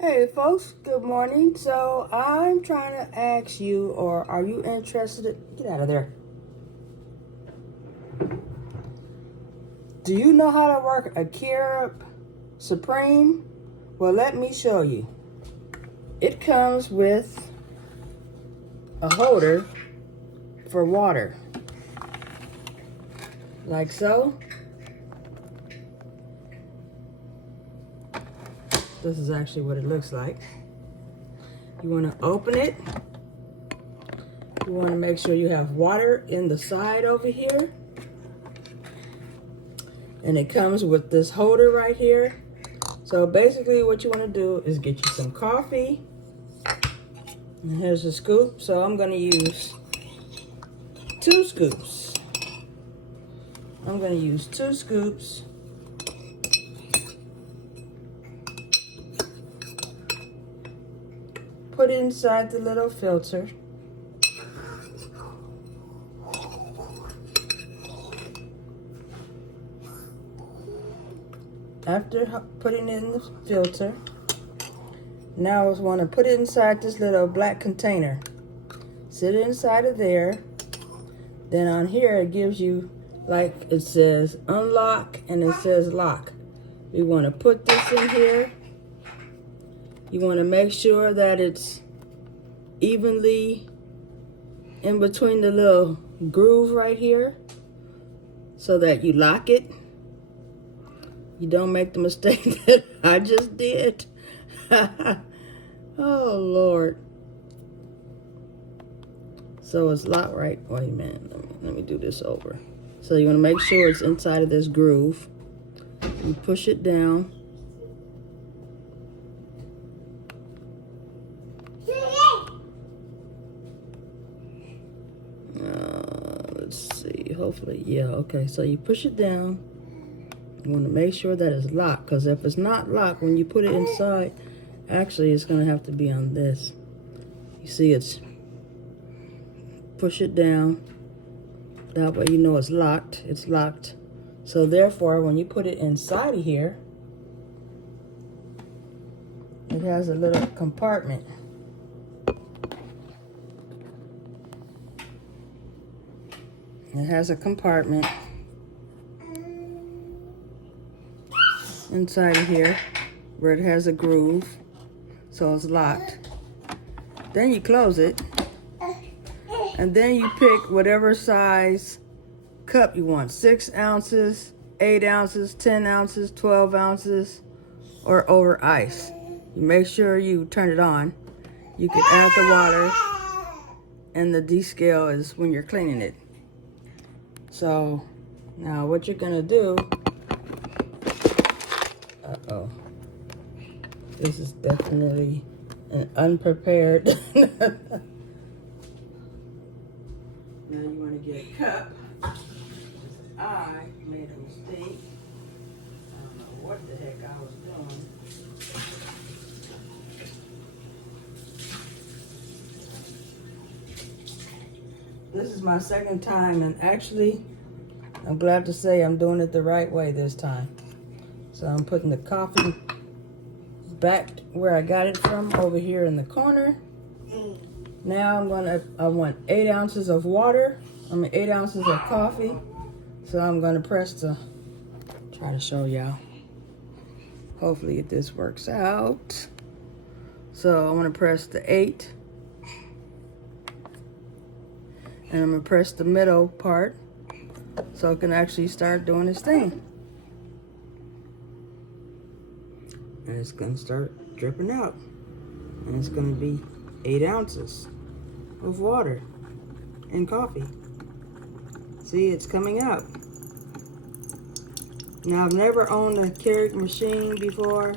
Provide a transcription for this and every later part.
Hey folks, good morning. So I'm trying to ask you, or are you interested? Get out of there. Do you know how to work a Keurig Supreme? Well, let me show you. It comes with a holder for water, like so. This is actually what it looks like. You want to open it. You want to make sure you have water in the side over here. And it comes with this holder right here. So basically what you want to do is get you some coffee. And here's a scoop. So I'm going to use 2 scoops. I'm going to use 2 scoops. Put it inside the little filter. After putting it in the filter, now I want to put it inside this little black container. Sit it inside of there. Then on here it gives you, like it says unlock and it says lock. You want to put this in here. You want to make sure that it's evenly in between the little groove right here so that you lock it. You don't make the mistake that I just did. Oh, Lord. So it's locked right. Wait a minute. Let me do this over. So you want to make sure it's inside of this groove. You push it down. Let's see. Hopefully, yeah. Okay. So you push it down. You want to make sure that it's locked, because if it's not locked, when you put it inside, actually it's going to have to be on this. You see, it's push it down. That way you know it's locked. It's locked. So therefore, when you put it inside of here, it has a little compartment. It has a compartment inside of here where it has a groove, so it's locked. Then you close it, and then you pick whatever size cup you want. 6 ounces, 8 ounces, 10 ounces, 12 ounces, or over ice. You make sure you turn it on. You can add the water, and the descale is when you're cleaning it. So now what you're gonna do, this is definitely an unprepared. Now you want to get a cup. I made a mistake. I don't know what the heck I was doing. This is my second time, and actually, I'm glad to say I'm doing it the right way this time. So I'm putting the coffee back where I got it from, over here in the corner. Now I want 8 ounces of water. 8 ounces of coffee. So I'm gonna try to show y'all. Hopefully this works out. So I'm gonna press the 8. And I'm gonna press the middle part so it can actually start doing its thing. And it's gonna start dripping out. And it's gonna be 8 ounces of water and coffee. See, it's coming out. Now, I've never owned a Keurig machine before,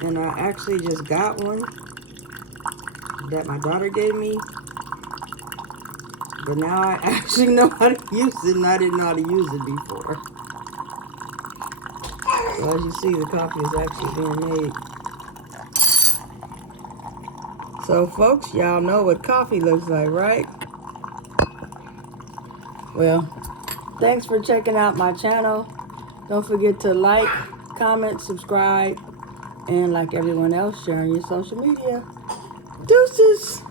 and I actually just got one that my daughter gave me. But now I actually know how to use it, and I didn't know how to use it before. So as you see, the coffee is actually being made. So folks, y'all know what coffee looks like, right? Well, thanks for checking out my channel. Don't forget to like, comment, subscribe, And like everyone else, share on your social media. Deuces!